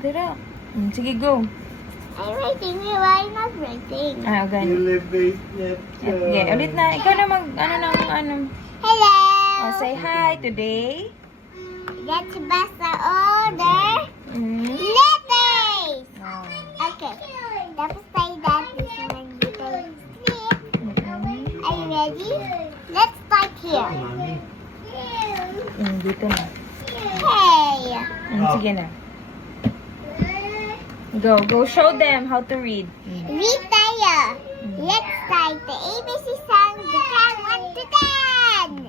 dira. Sige, go. I'm writing. Why not writing? Okay. Elevate Neptune. Okay, ulit na. Ikaw na ano. Hello. Oh, say hi today. Let's bust the order. Letters. Okay. Tapos tayo dati sa mag-sleep. Are you ready? Let's start here. Dito na. Hey. Sige na. Go show them how to read. Read tayo. Let's start the ABC song. The count 1 to 10.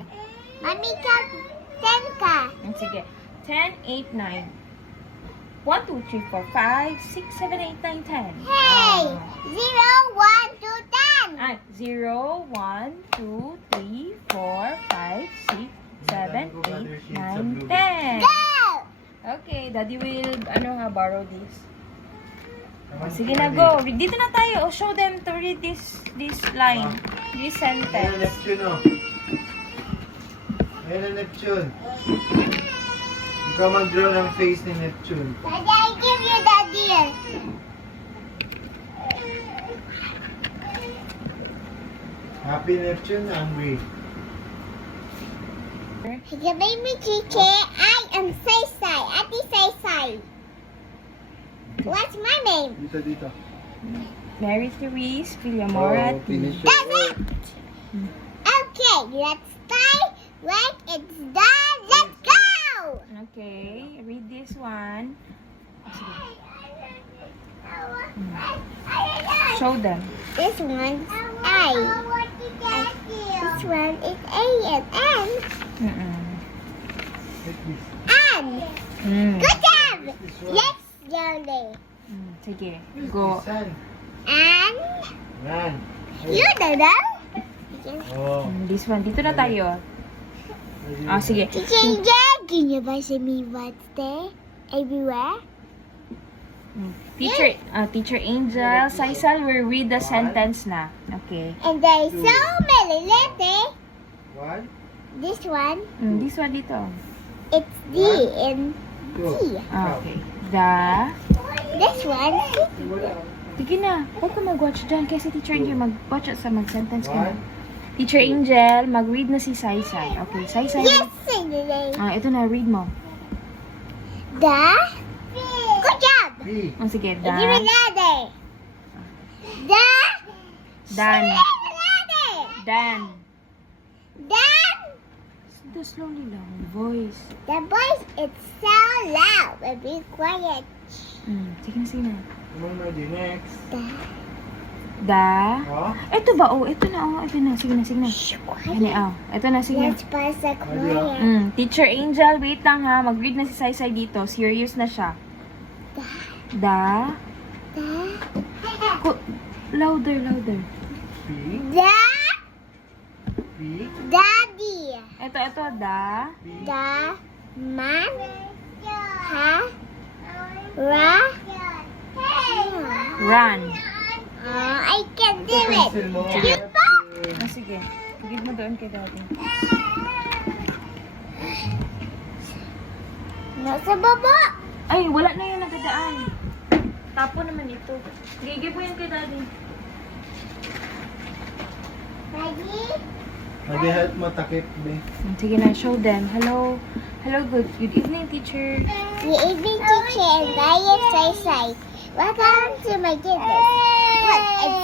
Mommy, count 10 ka. Sige. 10, 8, 9. 1, 2, 3, 4, 5, 6, 7, 8, 9, 10. Hey. 0, 1 to 10. 0, 1, 2, 3, 4, 5, 6, 7, 8, 9, 10. Go. Okay, Daddy will, borrow this. Sige na, go. Dito na tayo. Show them to read this line. This Ayan na sentence. Neptune, oh. Ayan na Neptune. Ikaw mag-draw ng face ni Neptune. Daddy, I give you that deal. Happy Neptune, angry. Sige, baby teacher. I am Sai. Ati Sai. What's my name? Dito. Mary Therese Villamora. Finish That's it. Okay, let's start. When it's done, let's go. Okay, read this one. Show them. This one's I. This one is A and N. N. Good job. Let's go there. Sige, go. San? N. Yan. You don't know? Oh. This one. Dito na tayo. Sige. Teacher, can you buy me what's there? Everywhere? Teacher Angel, Saisal will read the sentence na. Okay. And there's so many letters. One, This one, This one dito. it's D and two. T. Okay. The... This one, Sige na. Huwag ka mag-watch dyan kasi Teacher Angel mag-watch at sa mag-sentence ka na. One. Teacher Angel, mag-read na si Saisal. Okay, Saisal. yes, today. Ito na, read mo. The. Good job. B. Sige, Give me letter. The. Dan. Letter. Dan. Dan. Slowly lang. Voice. The voice is so loud. Be quiet. Sige na. Come on, ready. Next. Da. Oh. Ito ba? Ito na. Ito na. Sige na. Ito na, sige. Let's pass the quiet. Teacher Angel, wait lang ha. Mag-read na si Saisay dito. Serious na siya. Da. Louder. B. The. B. Daddy. Ito, da. The. Man. Ha. Ra. Run. I can do it. Pencil mo. You Sige. Give mo doon kay Daddy. Nasa baba. Ay, wala na yung nagadaan. Tapo naman ito. Give mo yan kay Daddy. Ready? Ready, help mo takip, be. Sige na, show them. Hello, good evening, teacher. The evening teacher and I am Sai. Welcome to my goodness. What? It's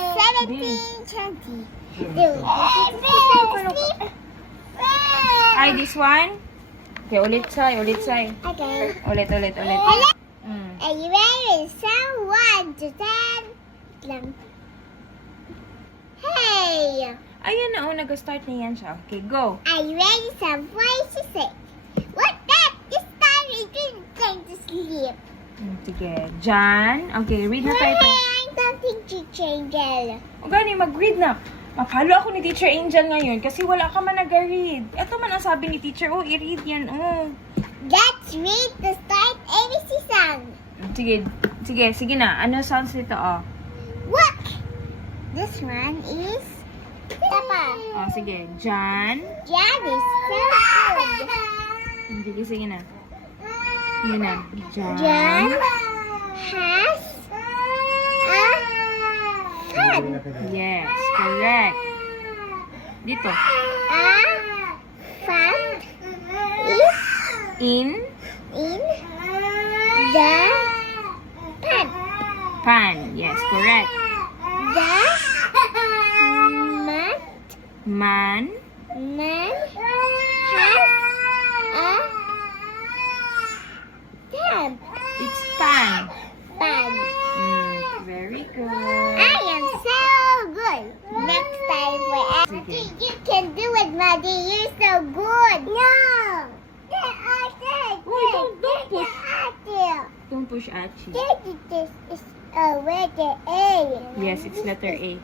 17:20. Ay, this one? Okay, ulit, Sai. Okay. Ulit. Hello? Are you ready? So 1 to 10. Lang. Hey! Ayan na, nag-start na yan siya. Okay, go. Are you ready? Some 4 to 6. What that? This time it didn't time to sleep. Sige. Jan. Okay, read na tayo ito. I'm talking to Angel. O gani, mag-read na. Mapalo ako ni Teacher Angel ngayon kasi wala ka man nag-read. Ito man ang sabi ni Teacher. I-read yan. Let's read the start ABC song. Sige na. Ano sounds nito, Look! This one is Papa. Sige. Jan. Jan is so good. Sige na. Jan. Jan. Dito. Fan In in the pan. pan. Yes, correct. The man Man has a pan. it's pan. Pan. Very I good. am so good. Next time we ask Sige. you can do it, Maddie. You're so good. No. Don't push. Don't push Achi. This is already A. Yes, it's letter A.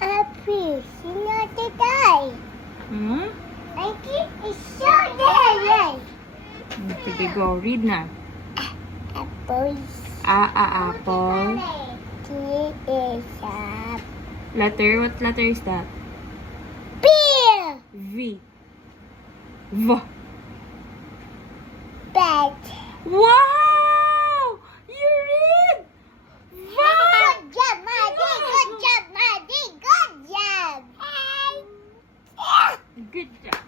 Apple. You know the die. Hmm? I think it's so there. Sige, go. Read na. Apple. Apple. T is a Letter, what letter is that? beer. V. V. Bed. Wow! You read! Good job, Maddie. Good job, Maddie. Good job. Good job.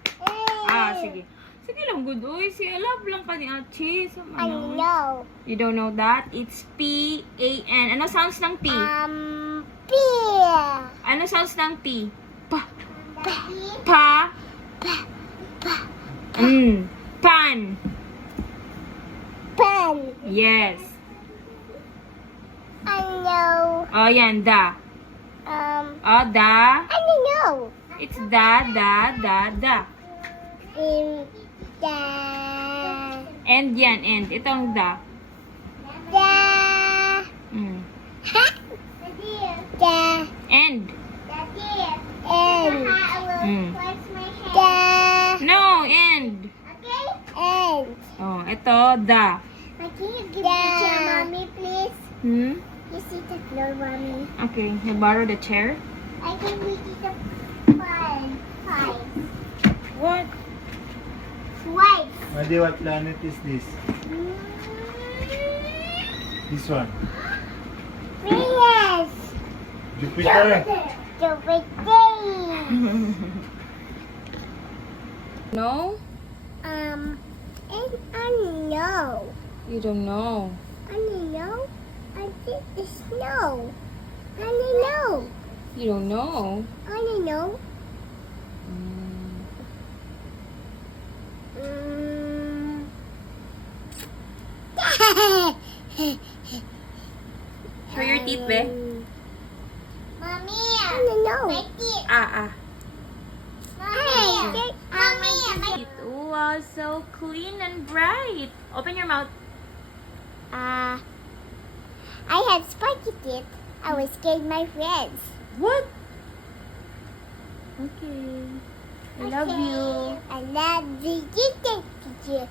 Sige. Sige lang, good. Uy, si love lang ka ni Achi. I know. You don't know that? It's P-A-N. Ano sounds ng P? Beer. Ano sounds ng P? Pa. Pa. Pa. Pan. Pen. Yes. I know. Oh, yan. Da. Oh, da. I know. It's da. In the And yan. And. Itong da. the Mm. the And. and the No, and. and Oh, ito, da. Can you give the chair, mommy, please? Hmm? You see the floor, mommy. Okay, you borrow the chair? I think we did the five. What? White. Maddie, what planet is this? This one. Venus. Jupiter. Jupiter. No? And I know. You don't know. I know. I think it's snow. I know. You don't know. I know. Show your teeth, be. Mommy, I know. My teeth. Mommy, my Wow, so clean and bright. Open your mouth. I had spiky teeth. I was scared my friends. What? Okay. I love you. I love you. Teacher.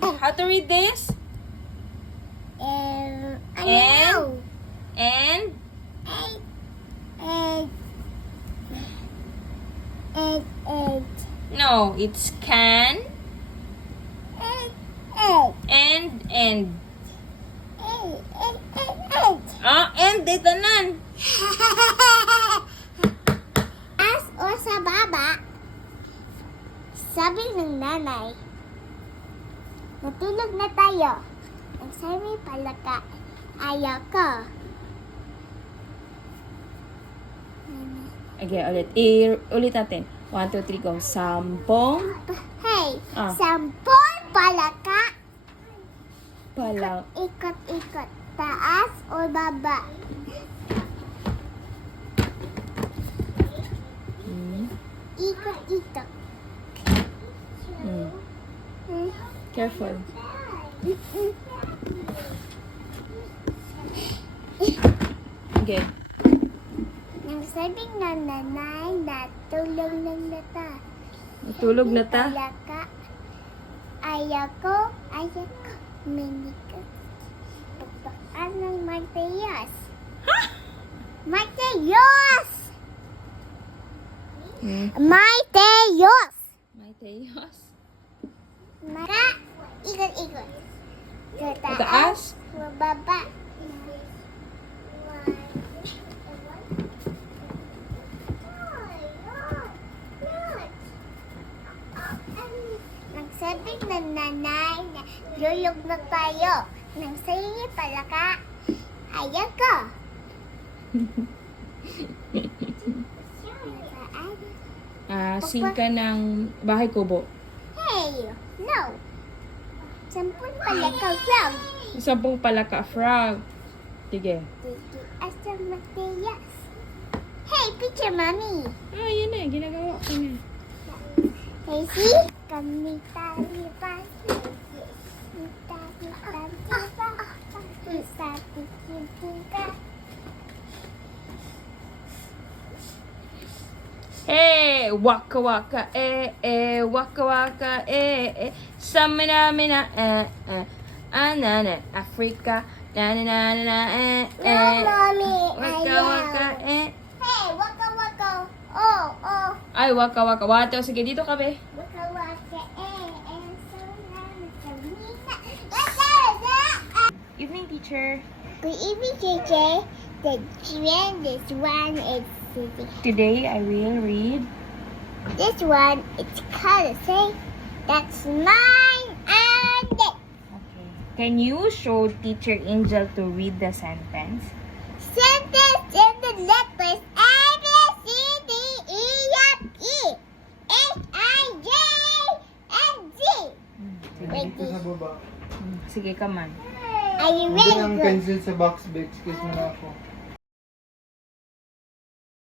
How to read this? I And? know. And? No, it's can and end. And dito nan. As o sa baba, sabi ng nanay, natulog na tayo. Ang sabi pala ka, ayaw ko. Okay, ulit. Ulit natin. 1, 2, 3, go. Sampung Hey, Ah. sampol pala ka. palang. Ikot-ikot. Taas o baba? Ikot-ikot. Careful. Okay. Nang sabing na nanay na tulog ng nata. Tulog na ta. Pala ka. Ayaw ko. Minikot. Pagpakaan ng Mateos. Mateos! Mateos! May teyos. Maka, ikot-ikot. Sa Taas? Sa baba. Sabi ng nanay na lulog na tayo. Nang sa'yo pala ka. Ayaw ko. Sing ka ng Bahay Kubo. Hey, no. Sampun pala ka, Frog. 10 palaka frog. Sige. Tiki Asa Matias. Hey, picture, Mommy. Yun na. Ginagawa ko na. Hey, see? Kami tayo pa. Hey, waka waka, waka waka, samina mina, anana, Africa, na na na na, No, Mommy. waka waka, Hey, waka waka. Oh, oh. Ay, waka waka, wato. Sige, dito ka, be. Waka waka. Evening, teacher. Good evening, JJ. The trend, this one is Today, I will read. this one. It's color. Say, that's mine and it. Okay. Can you show Teacher Angel to read the sentence? Sentence in the letters A, B, C, D, E, F, E, H, I, J, and Z. Wait, Dito sa baba. Sige, come on. are you Nandiyan ang ready? pencil sa box, Bex. Kiss mo na ako.